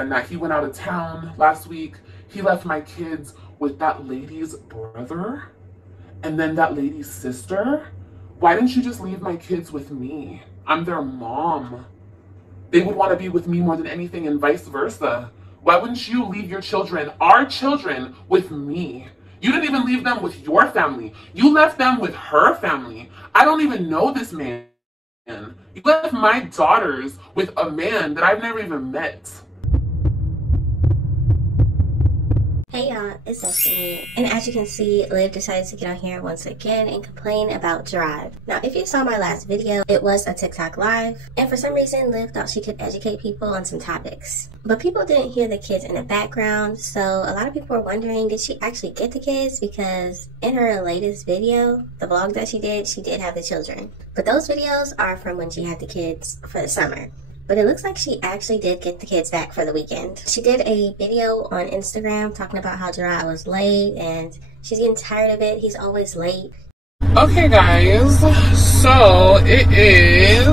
and that he went out of town last week. He left my kids with that lady's brother and then that lady's sister. Why didn't you just leave my kids with me? I'm their mom. They would want to be with me more than anything and vice versa. Why wouldn't you leave your children, our children, with me? You didn't even leave them with your family. You left them with her family. I don't even know this man. You left my daughters with a man that I've never even met. Hey y'all, it's Destiny, and as you can see, Liv decided to get on here once again and complain about Jerrod. Now, if you saw my last video, it was a TikTok live, and for some reason, Liv thought she could educate people on some topics. But people didn't hear the kids in the background, so a lot of people were wondering, did she actually get the kids? Because in her latest video, the vlog that she did have the children. But those videos are from when she had the kids for the summer. But it looks like she actually did get the kids back for the weekend. She did a video on Instagram talking about how Jerrod was late and she's getting tired of it. He's always late. Okay guys, so it is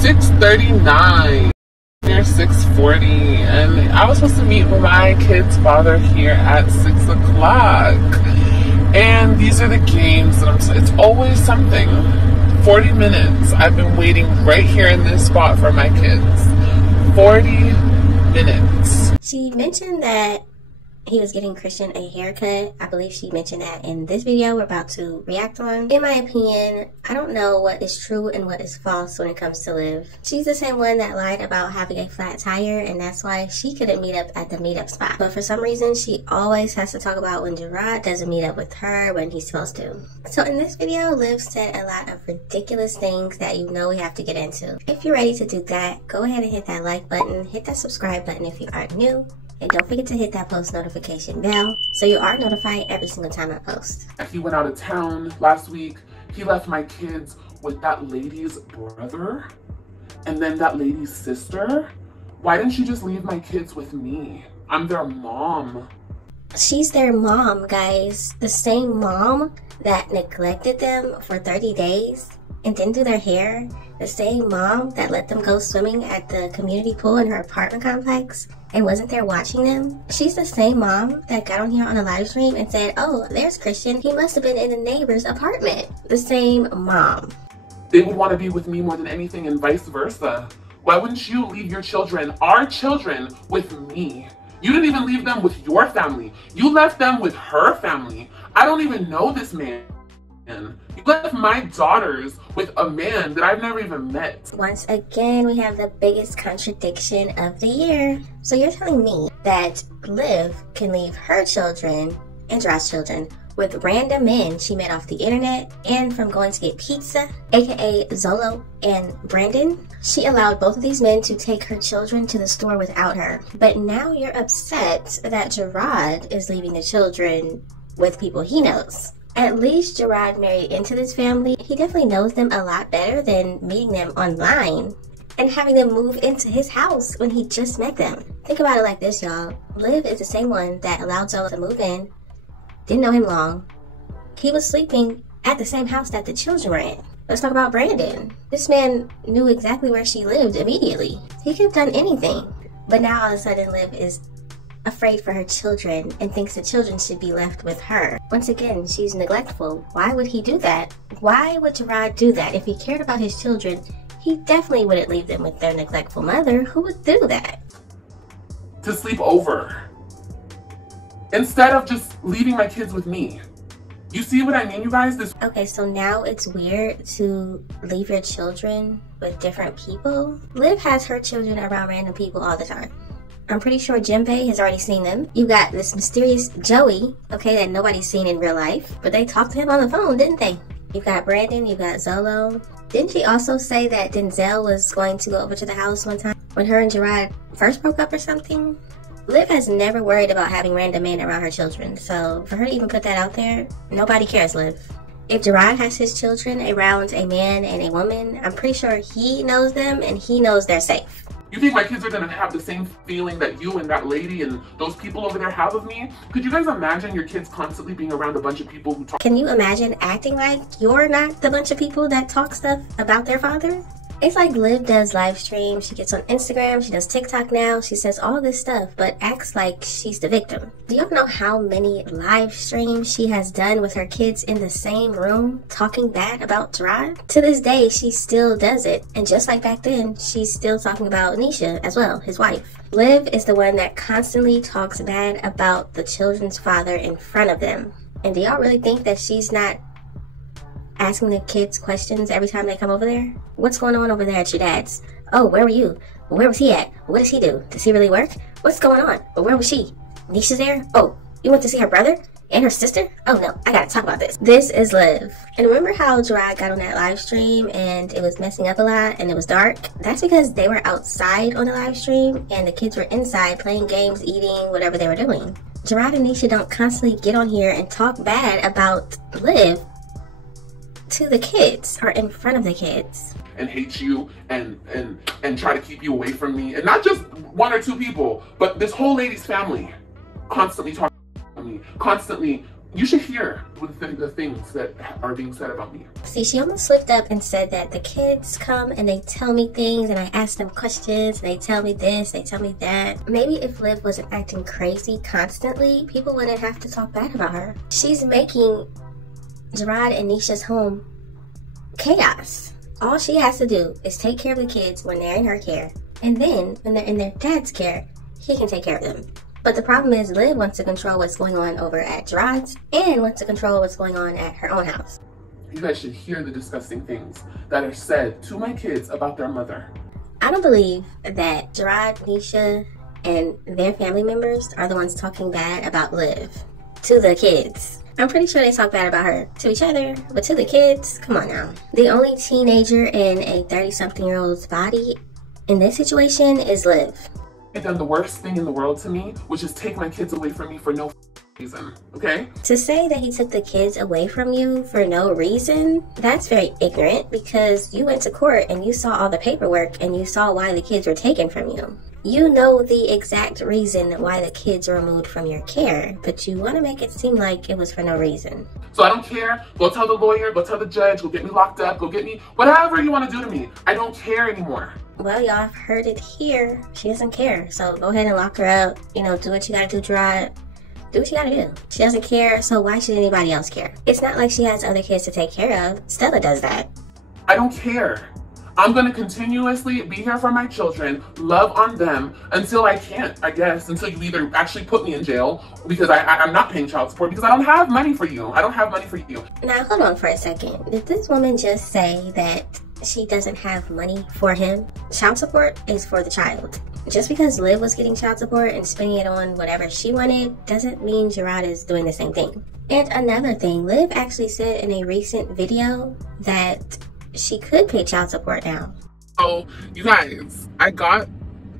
6:39 near 6:40, and I was supposed to meet my kid's father here at 6 o'clock. And these are the games that it's always something. 40 minutes. I've been waiting right here in this spot for my kids. 40 minutes. She mentioned that he was getting Christian a haircut. I believe she mentioned that in this video we're about to react on. In my opinion, I don't know what is true and what is false when it comes to Liv. She's the same one that lied about having a flat tire, and that's why she couldn't meet up at the meetup spot. But for some reason, she always has to talk about when Jerrod doesn't meet up with her when he's supposed to. So in this video, Liv said a lot of ridiculous things that you know we have to get into. If you're ready to do that, go ahead and hit that like button, hit that subscribe button if you are new, and don't forget to hit that post notification bell so you are notified every single time I post. He went out of town last week. He left my kids with that lady's brother and then that lady's sister. Why didn't you just leave my kids with me? I'm their mom. She's their mom, guys. The same mom that neglected them for 30 days and didn't do their hair. The same mom that let them go swimming at the community pool in her apartment complex and wasn't there watching them. She's the same mom that got on here on a live stream and said, oh, there's Christian. He must have been in the neighbor's apartment. The same mom. They would want to be with me more than anything and vice versa. Why wouldn't you leave your children, our children, with me? You didn't even leave them with your family. You left them with her family. I don't even know this man. You left my daughters with a man that I've never even met. Once again, we have the biggest contradiction of the year. So you're telling me that Liv can leave her children and Jerrod's children with random men she met off the internet and from going to get pizza, aka Zolo and Brandon. She allowed both of these men to take her children to the store without her. But now you're upset that Jerrod is leaving the children with people he knows. At least Jerrod married into this family. He definitely knows them a lot better than meeting them online and having them move into his house when he just met them. Think about it like this, y'all. Liv is the same one that allowed Zolo to move in, didn't know him long. He was sleeping at the same house that the children were in. Let's talk about Brandon. This man knew exactly where she lived immediately. He could have done anything. But now all of a sudden Liv is afraid for her children and thinks the children should be left with her. Once again, she's neglectful. Why would he do that? Why would Jerrod do that? If he cared about his children, he definitely wouldn't leave them with their neglectful mother. Who would do that? To sleep over. Instead of just leaving my kids with me. You see what I mean, you guys? Okay, so now it's weird to leave your children with different people? Liv has her children around random people all the time. I'm pretty sure Jinbei has already seen them. You got this mysterious Joey, okay, that nobody's seen in real life, but they talked to him on the phone, didn't they? You got Brandon, you got Zolo. Didn't she also say that Denzel was going to go over to the house one time when her and Jerrod first broke up or something? Liv has never worried about having random men around her children, so for her to even put that out there, nobody cares, Liv. If Jerrod has his children around a man and a woman, I'm pretty sure he knows them and he knows they're safe. You think my kids are gonna have the same feeling that you and that lady and those people over there have of me? Could you guys imagine your kids constantly being around a bunch of people who talk? Can you imagine acting like you're not the bunch of people that talk stuff about their father? It's like Liv does live streams, she gets on Instagram, she does TikTok now, she says all this stuff, but acts like she's the victim. Do y'all know how many live streams she has done with her kids in the same room, talking bad about Jerrod? To this day, she still does it, and just like back then, she's still talking about Nisha as well, his wife. Liv is the one that constantly talks bad about the children's father in front of them. And do y'all really think that she's not asking the kids questions every time they come over there? What's going on over there at your dad's? Oh, where were you? Where was he at? What does he do? Does he really work? What's going on? Or where was she? Nisha's there? Oh, you went to see her brother? And her sister? Oh no, I gotta talk about this. This is Liv. And remember how Jerrod got on that live stream and it was messing up a lot and it was dark? That's because they were outside on the live stream and the kids were inside playing games, eating, whatever they were doing. Jerrod and Nisha don't constantly get on here and talk bad about Liv to the kids or in front of the kids. And hate you and try to keep you away from me. And not just one or two people, but this whole lady's family constantly talking about me. Constantly, you should hear the things that are being said about me. See, she almost slipped up and said that the kids come and they tell me things and I ask them questions and they tell me this, they tell me that. Maybe if Liv wasn't acting crazy constantly, people wouldn't have to talk bad about her. She's making Jerrod and Nisha's home chaos. All she has to do is take care of the kids when they're in her care, and then when they're in their dad's care, he can take care of them. But the problem is Liv wants to control what's going on over at Jerrod's and wants to control what's going on at her own house. You guys should hear the disgusting things that are said to my kids about their mother. I don't believe that Jerrod, Nisha, and their family members are the ones talking bad about Liv to the kids. I'm pretty sure they talk bad about her to each other, but to the kids, come on now. The only teenager in a 30-something-year-old's body in this situation is Liv. They've done the worst thing in the world to me, which is take my kids away from me for no reason, okay? To say that he took the kids away from you for no reason, that's very ignorant because you went to court and you saw all the paperwork and you saw why the kids were taken from you. You know the exact reason why the kids were removed from your care, but you want to make it seem like it was for no reason. So I don't care. Go tell the lawyer, go tell the judge, go get me locked up, go get me whatever you want to do to me. I don't care anymore. Well, y'all have heard it here. She doesn't care. So go ahead and lock her up. You know, do what you gotta do, Jerrod. Do what you gotta do. She doesn't care, so why should anybody else care? It's not like she has other kids to take care of. Stella does that. I don't care. I'm going to continuously be here for my children, love on them until I can't, I guess, until you either actually put me in jail because I'm not paying child support because I don't have money for you. I don't have money for you. Now, hold on for a second. Did this woman just say that she doesn't have money for him? Child support is for the child. Just because Liv was getting child support and spending it on whatever she wanted doesn't mean Jerrod is doing the same thing. And another thing, Liv actually said in a recent video that she could pay child support now. Oh, you guys, I got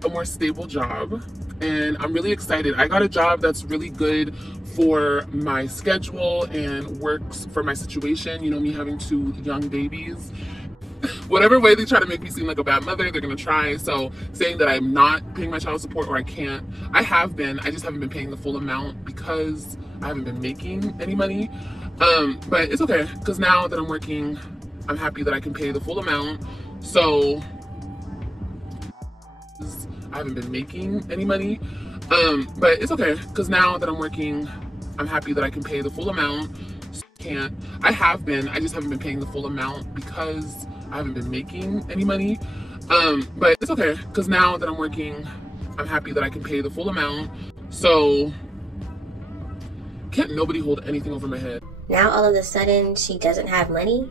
a more stable job and I'm really excited. I got a job that's really good for my schedule and works for my situation. You know, me having 2 young babies. Whatever way they try to make me seem like a bad mother, they're gonna try. So saying that I'm not paying my child support or I can't, I have been. I just haven't been paying the full amount because I haven't been making any money. But it's okay because now that I'm working, I'm happy that I can pay the full amount. So I haven't been making any money. But it's okay because now that I'm working, I'm happy that I can pay the full amount. So I have been. I just haven't been paying the full amount because I haven't been making any money. But it's okay because now that I'm working, I'm happy that I can pay the full amount. So can't nobody hold anything over my head. Now all of a sudden she doesn't have money?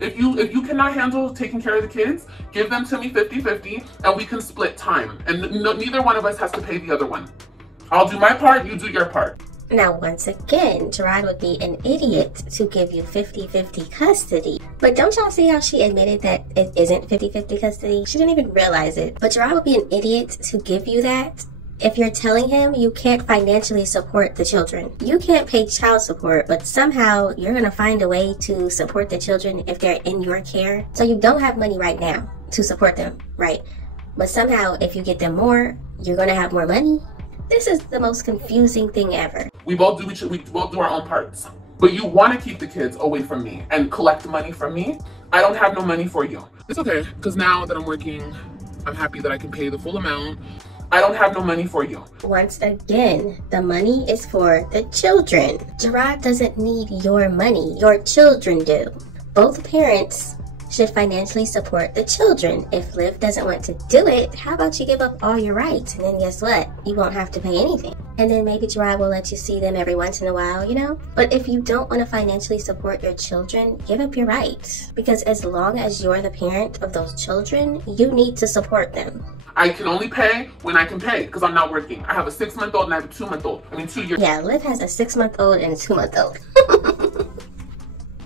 If you cannot handle taking care of the kids, give them to me 50-50 and we can split time. And neither one of us has to pay the other one. I'll do my part, you do your part. Now, once again, Jerrod would be an idiot to give you 50-50 custody. But don't y'all see how she admitted that it isn't 50-50 custody? She didn't even realize it. But Jerrod would be an idiot to give you that if you're telling him you can't financially support the children. You can't pay child support, but somehow you're gonna find a way to support the children if they're in your care. So you don't have money right now to support them, right? But somehow, if you get them more, you're gonna have more money. This is the most confusing thing ever. We both do our own parts. But you want to keep the kids away from me and collect money from me. I don't have no money for you. It's okay, because now that I'm working, I'm happy that I can pay the full amount. I don't have no money for you. Once again, the money is for the children. Jerrod doesn't need your money. Your children do. Both parents should financially support the children. If Liv doesn't want to do it, how about you give up all your rights? And then guess what? You won't have to pay anything. And then maybe Jerrod will let you see them every once in a while, you know? But if you don't want to financially support your children, give up your rights. Because as long as you're the parent of those children, you need to support them. I can only pay when I can pay because I'm not working. I have a 6-month-old and I have a 2-month-old. I mean, 2 years. Yeah, Liv has a 6-month-old and a 2-month-old.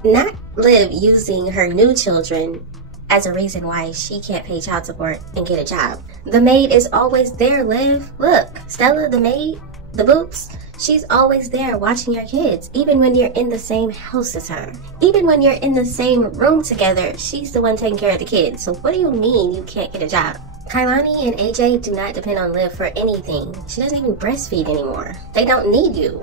Not Liv using her new children as a reason why she can't pay child support and get a job. The maid is always there, Liv. Look, Stella, the maid, the boots, she's always there watching your kids, even when you're in the same house as her. Even when you're in the same room together, she's the one taking care of the kids. So what do you mean you can't get a job? Kailani and AJ do not depend on Liv for anything. She doesn't even breastfeed anymore. They don't need you.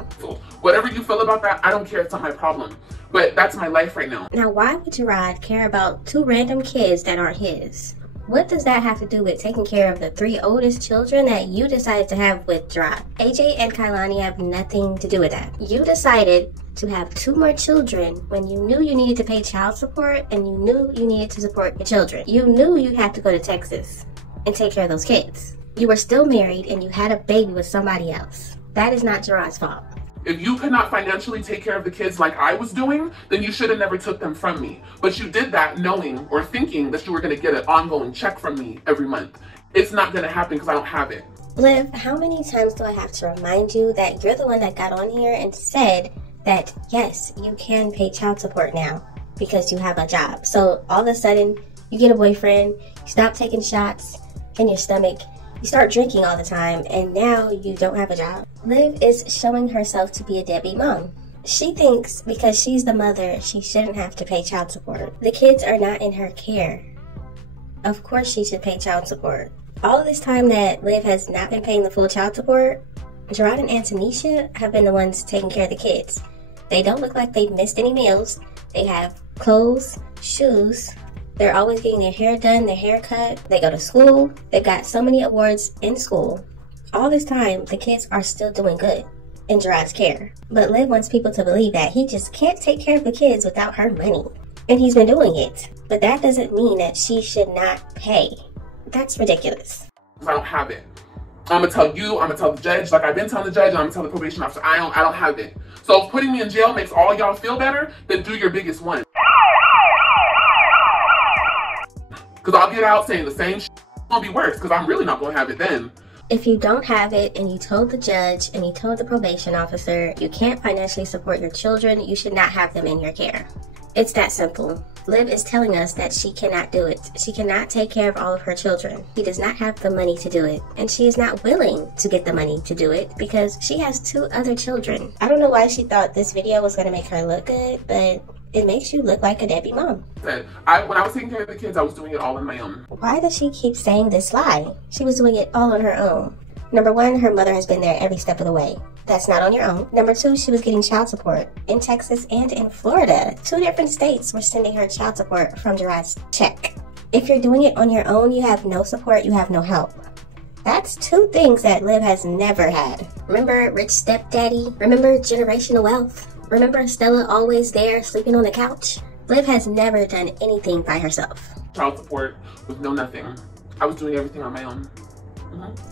Whatever you feel about that, I don't care. It's not my problem. But that's my life right now. Now, why would Jerrod care about 2 random kids that aren't his? What does that have to do with taking care of the 3 oldest children that you decided to have with Jerrod? AJ and Kailani have nothing to do with that. You decided to have 2 more children when you knew you needed to pay child support and you knew you needed to support your children. You knew you had to go to Texas and take care of those kids. You were still married and you had a baby with somebody else. That is not Jerrod's fault. If you could not financially take care of the kids like I was doing, then you should have never took them from me. But you did that knowing or thinking that you were going to get an ongoing check from me every month. It's not going to happen because I don't have it. Liv, how many times do I have to remind you that you're the one that got on here and said that, yes, you can pay child support now because you have a job. So all of a sudden, you get a boyfriend, you stop taking shots in your stomach, you start drinking all the time, and now you don't have a job. Liv is showing herself to be a deadbeat mom. She thinks because she's the mother, she shouldn't have to pay child support. The kids are not in her care. Of course she should pay child support. All of this time that Liv has not been paying the full child support, Jerrod and Antonisha have been the ones taking care of the kids. They don't look like they've missed any meals. They have clothes, shoes. They're always getting their hair done, their hair cut. They go to school. They've got so many awards in school. All this time, the kids are still doing good in Jerrod's care. But Liv wants people to believe that he just can't take care of the kids without her money. And he's been doing it. But that doesn't mean that she should not pay. That's ridiculous. I don't have it. I'm gonna tell you, I'm gonna tell the judge, like I've been telling the judge, and I'm gonna tell the probation officer, I don't have it. So if putting me in jail makes all y'all feel better, then do your biggest one. Because I'll get out saying the same shit. It's gonna be worse because I'm really not gonna have it then. If you don't have it and you told the judge and you told the probation officer you can't financially support your children, you should not have them in your care. It's that simple. Liv is telling us that she cannot do it. She cannot take care of all of her children. She does not have the money to do it. And she is not willing to get the money to do it because she has 2 other children. I don't know why she thought this video was going to make her look good, but it makes you look like a deadbeat mom. When I was taking care of the kids, I was doing it all on my own. Why does she keep saying this lie? She was doing it all on her own. Number 1, her mother has been there every step of the way. That's not on your own. Number 2, she was getting child support in Texas and in Florida. 2 different states were sending her child support from Jerrod's check. If you're doing it on your own, you have no support, you have no help. That's 2 things that Liv has never had. Remember rich stepdaddy? Remember generational wealth? Remember Stella always there sleeping on the couch? Liv has never done anything by herself. Child support with no nothing. I was doing everything on my own.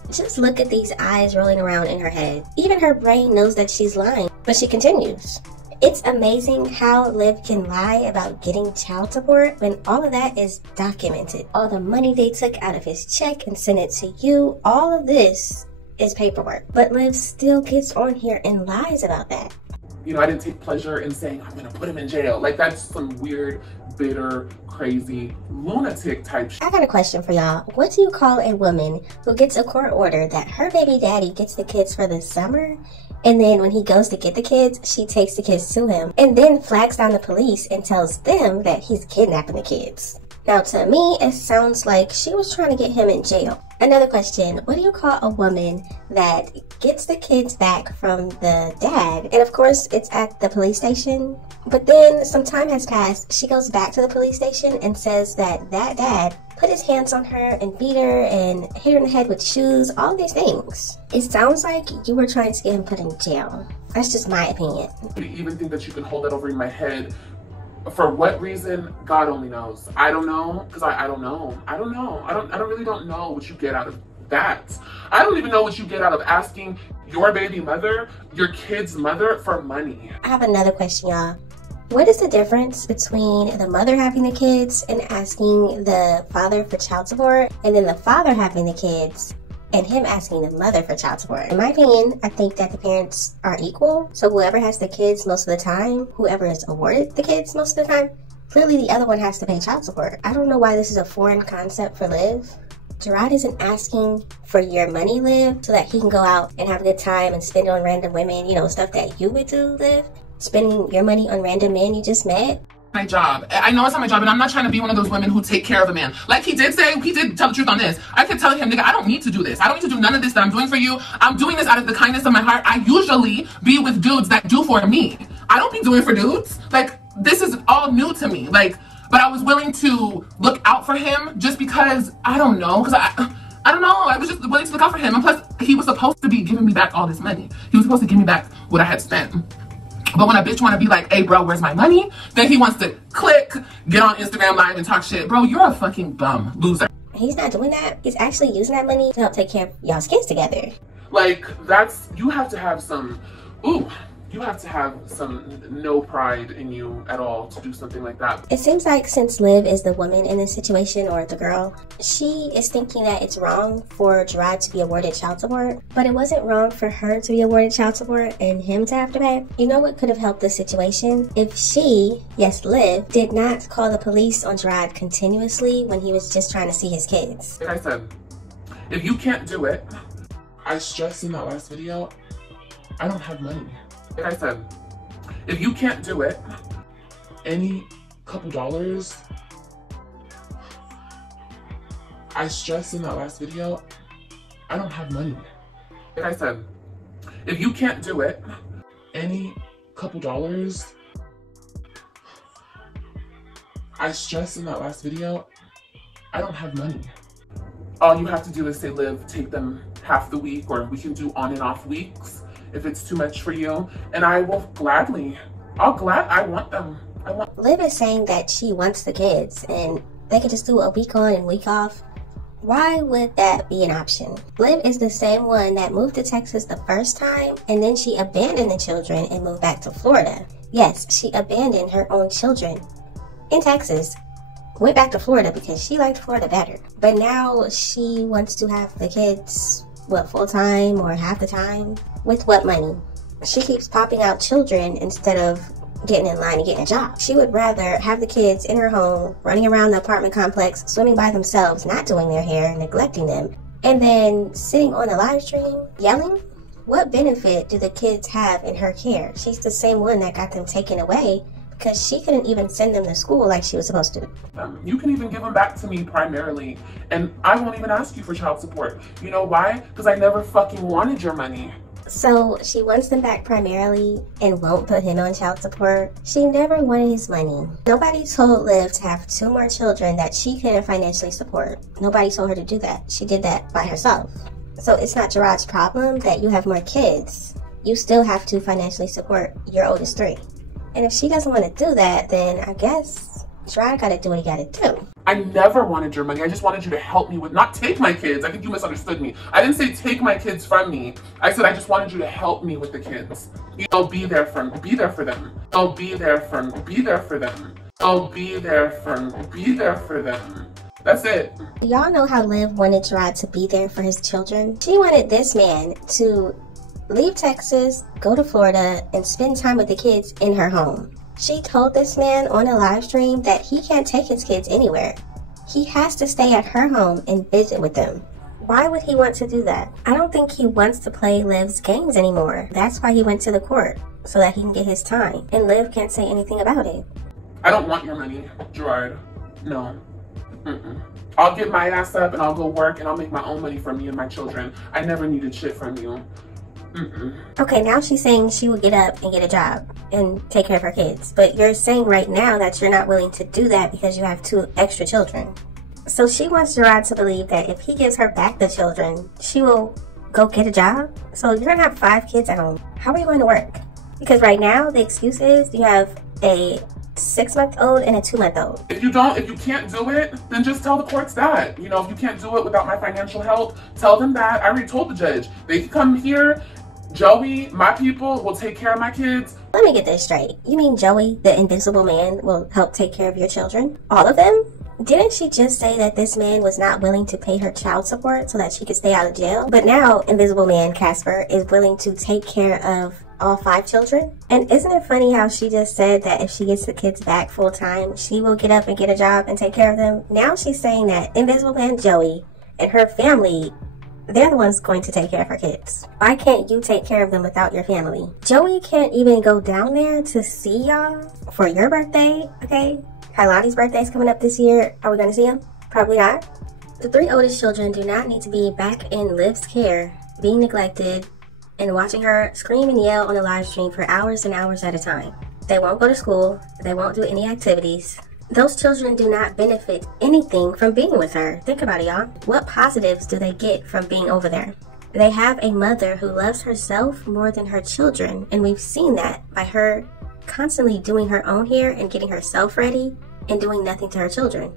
Just look at these eyes rolling around in her head. Even her brain knows that she's lying, but she continues. It's amazing how Liv can lie about getting child support when all of that is documented. All the money they took out of his check and sent it to you, all of this is paperwork. But Liv still gets on here and lies about that. You know, I didn't take pleasure in saying I'm gonna put him in jail. Like that's some weird, bitter, crazy, lunatic type shit. I got a question for y'all. What do you call a woman who gets a court order that her baby daddy gets the kids for the summer, and then when he goes to get the kids, she takes the kids to him, and then flags down the police and tells them that he's kidnapping the kids? Now, to me, it sounds like she was trying to get him in jail. Another question, what do you call a woman that gets the kids back from the dad? And of course, it's at the police station. But then some time has passed. She goes back to the police station and says that dad put his hands on her and beat her and hit her in the head with shoes, all these things. It sounds like you were trying to get him put in jail. That's just my opinion. Do you even think that you can hold that over my head? For what reason? God only knows. I don't know, because I don't know. I really don't know what you get out of that. I don't even know what you get out of asking your baby mother, your kid's mother, for money. I have another question, y'all. What is the difference between the mother having the kids and asking the father for child support, and then the father having the kids and him asking the mother for child support? In my opinion, I think that the parents are equal. So whoever has the kids most of the time, whoever is awarded the kids most of the time, clearly the other one has to pay child support. I don't know why this is a foreign concept for Liv. Jerrod isn't asking for your money, Liv, so that he can go out and have a good time and spend it on random women, you know, stuff that you would do, Liv. Spending your money on random men you just met. My job. I know it's not my job, and I'm not trying to be one of those women who take care of a man. Like he did say, he did tell the truth on this. I kept telling him, nigga, I don't need to do this. I don't need to do none of this that I'm doing for you. I'm doing this out of the kindness of my heart. I usually be with dudes that do for me. I don't be doing for dudes. Like, this is all new to me. Like, but I was willing to look out for him just because, I don't know, because I don't know. I was just willing to look out for him. And plus, he was supposed to be giving me back all this money. He was supposed to give me back what I had spent. But when a bitch want to be like, hey, bro, where's my money? Then he wants to click, get on Instagram Live and talk shit. Bro, you're a fucking bum loser. He's not doing that. He's actually using that money to help take care of y'all's kids together. Like, you have to have some, you have to have some no pride in you at all to do something like that. It seems like since Liv is the woman in this situation, or the girl, she is thinking that it's wrong for Jerrod to be awarded child support. But it wasn't wrong for her to be awarded child support and him to have to pay. You know what could have helped the situation? If she, yes, Liv, did not call the police on Jerrod continuously when he was just trying to see his kids. Like I said, if you can't do it, I stressed in that last video, I don't have money. Like I said, if you can't do it, any couple dollars, I stressed in that last video, I don't have money. Like I said, if you can't do it, any couple dollars, I stressed in that last video, I don't have money. All you have to do is say, Liv, take them half the week, or we can do on and off weeks if it's too much for you, and I will gladly, I want them. Liv is saying that she wants the kids and they could just do a week on and week off. Why would that be an option? Liv is the same one that moved to Texas the first time, and then she abandoned the children and moved back to Florida. Yes, she abandoned her own children in Texas, went back to Florida because she liked Florida better. But now she wants to have the kids, what, full time or half the time? With what money? She keeps popping out children instead of getting in line and getting a job. She would rather have the kids in her home, running around the apartment complex, swimming by themselves, not doing their hair, neglecting them, and then sitting on a live stream, yelling. What benefit do the kids have in her care? She's the same one that got them taken away because she couldn't even send them to school like she was supposed to. You can even give them back to me primarily, and I won't even ask you for child support. You know why? Because I never fucking wanted your money. So she wants them back primarily and won't put him on child support. She never wanted his money. Nobody told Liv to have 2 more children that she couldn't financially support. Nobody told her to do that. She did that by herself. So it's not Jerrod's problem that you have more kids. You still have to financially support your oldest 3. And if she doesn't want to do that, then I guess Jerrod gotta do what he gotta do. I never wanted your money. I just wanted you to help me with, not take my kids. I think you misunderstood me. I didn't say take my kids from me. I said I just wanted you to help me with the kids. You know, be there for them. Be there for them. I'll be there for them. Be there for them. I'll be there for them. Be there for them. That's it. Y'all know how Liv wanted Jerrod to be there for his children? She wanted this man to leave Texas, go to Florida, and spend time with the kids in her home. She told this man on a live stream that he can't take his kids anywhere. He has to stay at her home and visit with them. Why would he want to do that? I don't think he wants to play Liv's games anymore. That's why he went to the court, so that he can get his time. And Liv can't say anything about it. I don't want your money, Jerrod. No. Mm-mm. I'll get my ass up and I'll go work and I'll make my own money for me and my children. I never needed shit from you. Mm-mm. Okay, now she's saying she will get up and get a job and take care of her kids. But you're saying right now that you're not willing to do that because you have 2 extra children. So she wants Jerrod to believe that if he gives her back the children, she will go get a job. So you're going to have 5 kids at home. How are you going to work? Because right now the excuse is you have a 6-month-old and a 2-month-old. If you can't do it, then just tell the courts that. You know, if you can't do it without my financial help, tell them that. I already told the judge. They can come here. Joey, my people, will take care of my kids. Let me get this straight. You mean Joey, the invisible man, will help take care of your children? All of them? Didn't she just say that this man was not willing to pay her child support so that she could stay out of jail? But now, invisible man Casper is willing to take care of all 5 children? And isn't it funny how she just said that if she gets the kids back full time, she will get up and get a job and take care of them? Now she's saying that invisible man Joey and her family, they're the ones going to take care of her kids. Why can't you take care of them without your family? Joey can't even go down there to see y'all for your birthday, okay? Kailani's birthday is coming up this year. Are we going to see him? Probably not. The 3 oldest children do not need to be back in Liv's care, being neglected, and watching her scream and yell on the live stream for hours and hours at a time. They won't go to school. They won't do any activities. Those children do not benefit anything from being with her. Think about it, y'all. What positives do they get from being over there? They have a mother who loves herself more than her children, and we've seen that by her constantly doing her own hair and getting herself ready and doing nothing to her children.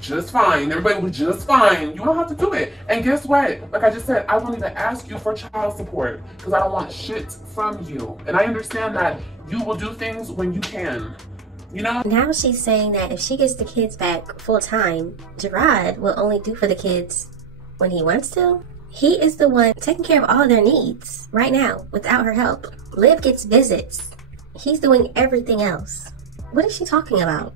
Just fine. Everybody was just fine. You don't have to do it. And guess what? Like I just said, I won't even ask you for child support because I don't want shit from you. And I understand that you will do things when you can. You know? Now she's saying that if she gets the kids back full time, Jerrod will only do for the kids when he wants to. He is the one taking care of all of their needs right now without her help. Liv gets visits. He's doing everything else. What is she talking about?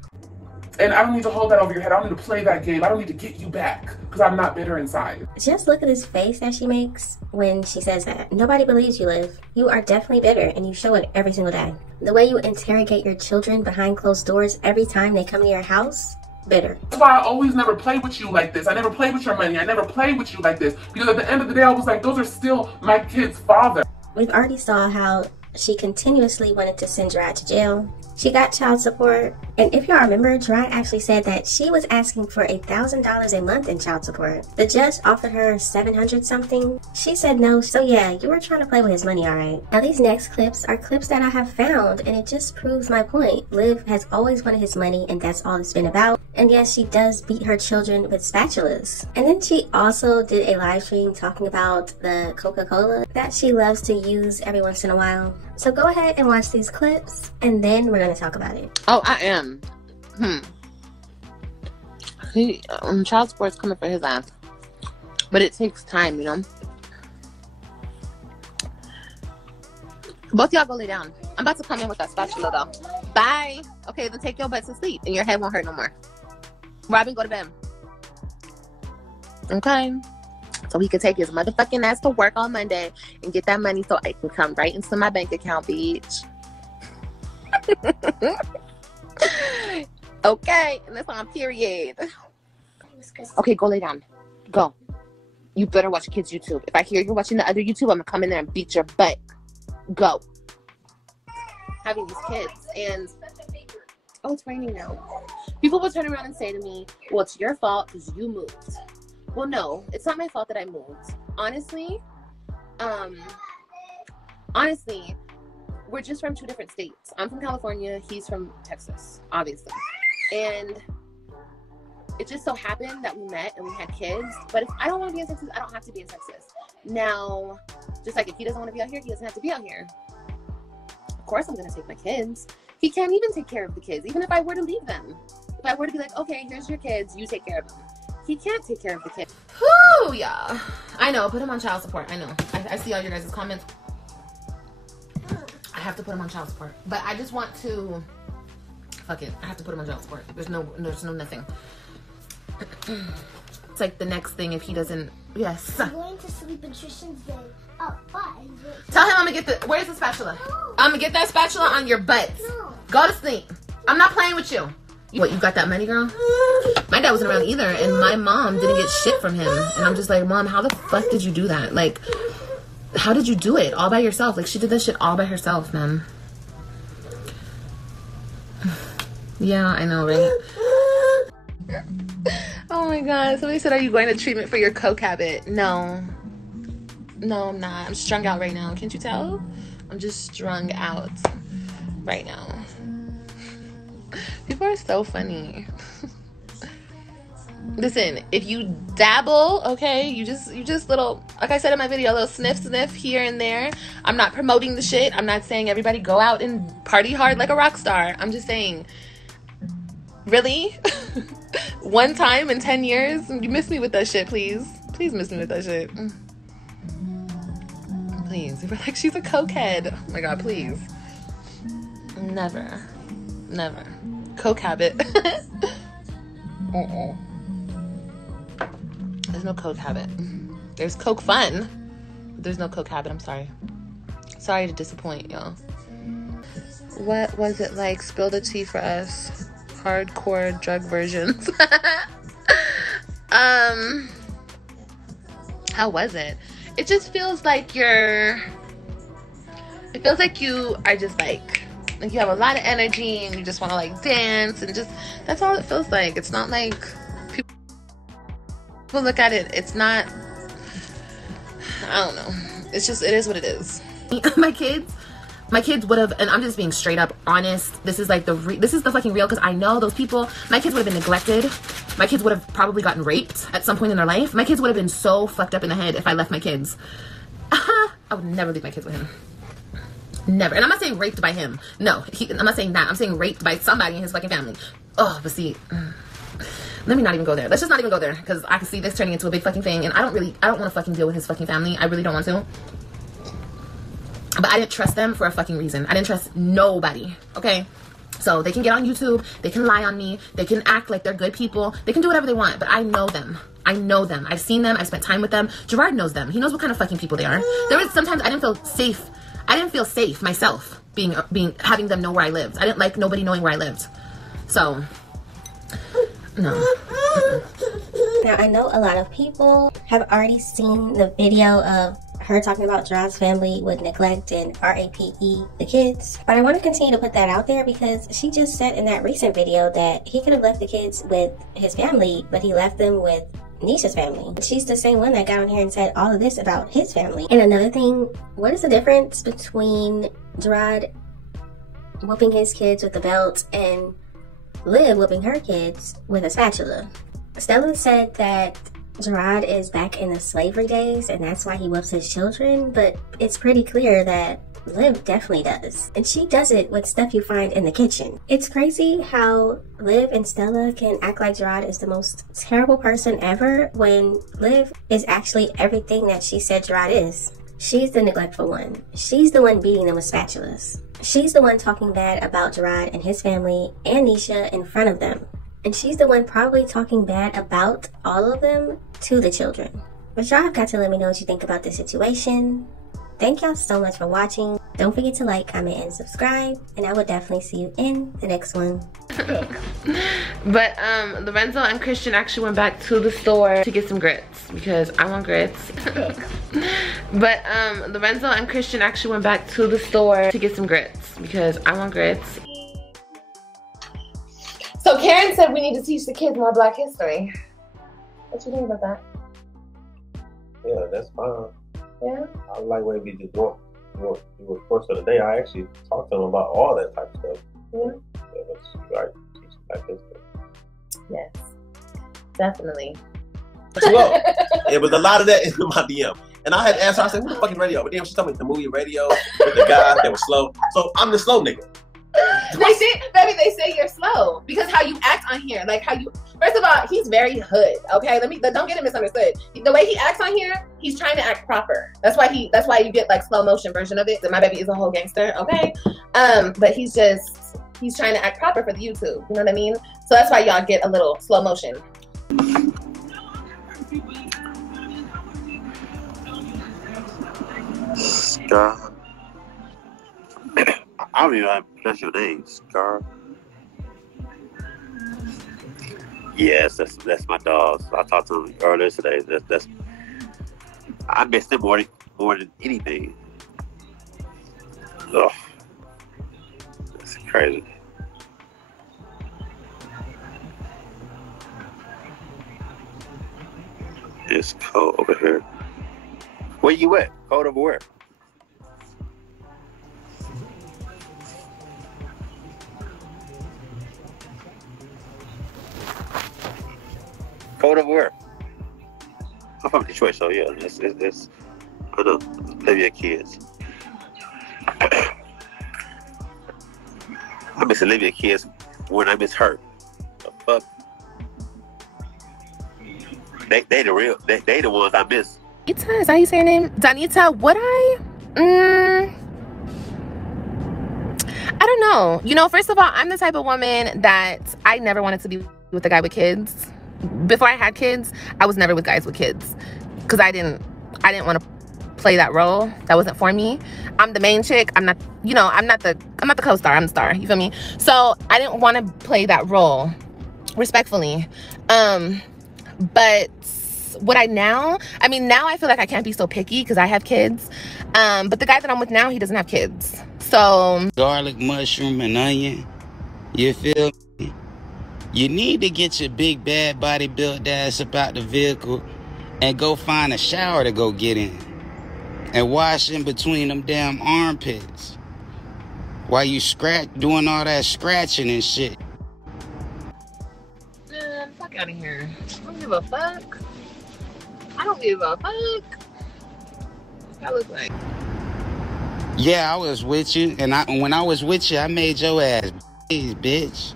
And I don't need to hold that over your head. I don't need to play that game. I don't need to get you back because I'm not bitter inside. Just look at his face that she makes when she says that. Nobody believes you, Liv. You are definitely bitter and you show it every single day. The way you interrogate your children behind closed doors every time they come to your house, bitter. That's why I always never play with you like this. I never play with your money. I never play with you like this. Because at the end of the day, I was like, those are still my kid's father. We've already saw how she continuously wanted to send Jerrod to jail. She got child support. And if y'all remember, Jerrod actually said that she was asking for $1,000 a month in child support. The judge offered her $700 something. She said no. So yeah, you were trying to play with his money, alright. Now these next clips are clips that I have found, and it just proves my point. Liv has always wanted his money, and that's all it's been about. And yes, she does beat her children with spatulas. And then she also did a live stream talking about the Coca-Cola that she loves to use every once in a while. So go ahead and watch these clips, and then we're going to talk about it. Oh, I am. Child support's coming for his ass. But it takes time, you know? Both y'all go lay down. I'm about to come in with that spatula, though. Bye. Okay, then take your butts to sleep, and your head won't hurt no more. Robin, go to bed. Okay? So he could take his motherfucking ass to work on Monday and get that money so I can come right into my bank account, bitch. Okay, and that's on period. Okay, go lay down. Go. You better watch kids' YouTube. If I hear you're watching the other YouTube, I'm gonna come in there and beat your butt. Go. Having these kids, and oh, it's raining now. People will turn around and say to me, well, it's your fault because you moved. Well, no, it's not my fault that I moved. Honestly, we're just from 2 different states. I'm from California. He's from Texas, obviously. And it just so happened that we met and we had kids. But if I don't want to be in Texas, I don't have to be in Texas. Now, just like if he doesn't want to be out here, he doesn't have to be out here. Of course, I'm going to take my kids. He can't even take care of the kids, even if I were to leave them. If I were to be like, okay, here's your kids, you take care of them. He can't take care of the kids. Whew, y'all. I know, put him on child support. I know. I see all your guys' comments. I have to put him on child support. But I just want to... Fuck it. I have to put him on child support. There's no nothing. It's like the next thing if he doesn't... Yes. I'm going to sleep in Tristan's bed. Oh, bye. Tell him I'm gonna get the... Where's the spatula? No. I'm gonna get that spatula on your butt. No. Go to sleep. I'm not playing with you. What, you got that money, girl? My dad wasn't around either, and my mom didn't get shit from him. And I'm just like, Mom, how the fuck did you do that? Like, how did you do it all by yourself? Like, she did this shit all by herself, man. Yeah, I know, right? Oh my god, somebody said, are you going to treatment for your coke habit? No. No, I'm not. I'm strung out right now. Can't you tell? I'm just strung out right now. People are so funny. Listen, if you dabble, okay, you just little, like I said in my video, a little sniff here and there. I'm not promoting the shit. I'm not saying everybody go out and party hard like a rock star. I'm just saying, really? One time in 10 years? You miss me with that shit, please. Please miss me with that shit. Please. If we're like, she's a cokehead. Oh my god, please. Never. Never. Coke habit. There's no coke habit. There's coke fun. But there's no coke habit. I'm sorry. Sorry to disappoint y'all. What was it like? Spill the tea for us. Hardcore drug versions. How was it? It just feels like it feels like you are just like you have a lot of energy and you just want to like dance and just, that's all it feels like. It's not like people look at it, it's not, I don't know. It's just, it is what it is. My kids would have, and I'm just being straight up honest, this is like this is the fucking real, because I know those people, my kids would have been neglected. My kids would have probably gotten raped at some point in their life. My kids would have been so fucked up in the head if I left my kids. I would never leave my kids with him. Never. And I'm not saying raped by him. No, I'm not saying that. I'm saying raped by somebody in his fucking family. Oh, but see, let me not even go there. Let's just not even go there, because I can see this turning into a big fucking thing, and I don't want to fucking deal with his fucking family. I really don't want to. But I didn't trust them for a fucking reason. I didn't trust nobody, okay? So they can get on YouTube, they can lie on me, they can act like they're good people, they can do whatever they want, but I know them. I know them. I've seen them, I've spent time with them. Jerrod knows them. He knows what kind of fucking people they are. There was sometimes I didn't feel safe. I didn't feel safe myself having them know where I lived. I didn't like nobody knowing where I lived. So, no. Now, I know a lot of people have already seen the video of her talking about Jerrod's family with neglect and RAPE the kids. But I want to continue to put that out there because she just said in that recent video that he could have left the kids with his family, but he left them with Nisha's family. She's the same one that got on here and said all of this about his family. And another thing, what is the difference between Jerrod whooping his kids with a belt and Liv whooping her kids with a spatula? Stella said that Jerrod is back in the slavery days and that's why he whoops his children, but it's pretty clear that Liv definitely does. And she does it with stuff you find in the kitchen. It's crazy how Liv and Stella can act like Jerrod is the most terrible person ever when Liv is actually everything that she said Jerrod is. She's the neglectful one. She's the one beating them with spatulas. She's the one talking bad about Jerrod and his family and Nisha in front of them. And she's the one probably talking bad about all of them to the children. But y'all have got to let me know what you think about this situation. Thank y'all so much for watching. Don't forget to like, comment, and subscribe. And I will definitely see you in the next one. But Lorenzo and Christian actually went back to the store to get some grits because I want grits. But Lorenzo and Christian actually went back to the store to get some grits because I want grits. So Karen said we need to teach the kids more Black history. What you think about that? Yeah, that's fine. Yeah. I like when we just go the course of the day. I actually talk to them about all that type of stuff. Yeah. Yeah, that's right. Teach Black history. Yes, definitely. Well, it was a lot of that in my DM. And I had to answer, I said, what the fucking radio? But then she told me the movie Radio with the guy that was slow. So I'm the slow nigga. They say, baby, they say you're slow because how you act on here, like how you. First of all, he's very hood. Okay, don't get it misunderstood. The way he acts on here, he's trying to act proper. That's why you get like slow motion version of it. That my baby is a whole gangster. Okay, but he's trying to act proper for the YouTube. You know what I mean? So that's why y'all get a little slow motion. Scar. I don't even have to press your days, Scar. Yes, that's my dogs. I talked to them earlier today. That's I miss them more than anything. Ugh. That's crazy. It's cold over here. Where you at? Cold over where? Cold over where? I'm from Detroit, so yeah, it's I know. Live your kids. I miss Olivia kids when I miss her. The fuck? They the ones I miss. Danita, is that how you say her name? Danita, would I? I don't know. You know, first of all, I'm the type of woman that I never wanted to be with a guy with kids. Before I had kids, I was never with guys with kids because I didn't want to play that role. That wasn't for me. I'm the main chick. I'm not, you know, I'm not the co-star. I'm the star. You feel me? So I didn't want to play that role, respectfully. But would I now? I mean, now I feel like I can't be so picky because I have kids. But the guy that I'm with now, he doesn't have kids. So garlic, mushroom, and onion. You feel me? You need to get your big bad body built ass up out the vehicle and go find a shower to go get in. And wash in between them damn armpits. While you doing all that scratching and shit. Man, fuck out of here. I don't give a fuck. I don't give a fuck. I look like. Yeah, I was with you, and when I was with you, I made your ass bitch.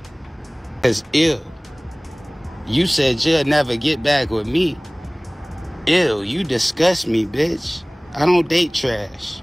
Cause ew. You said you'll never get back with me. Ew, you disgust me, bitch. I don't date trash.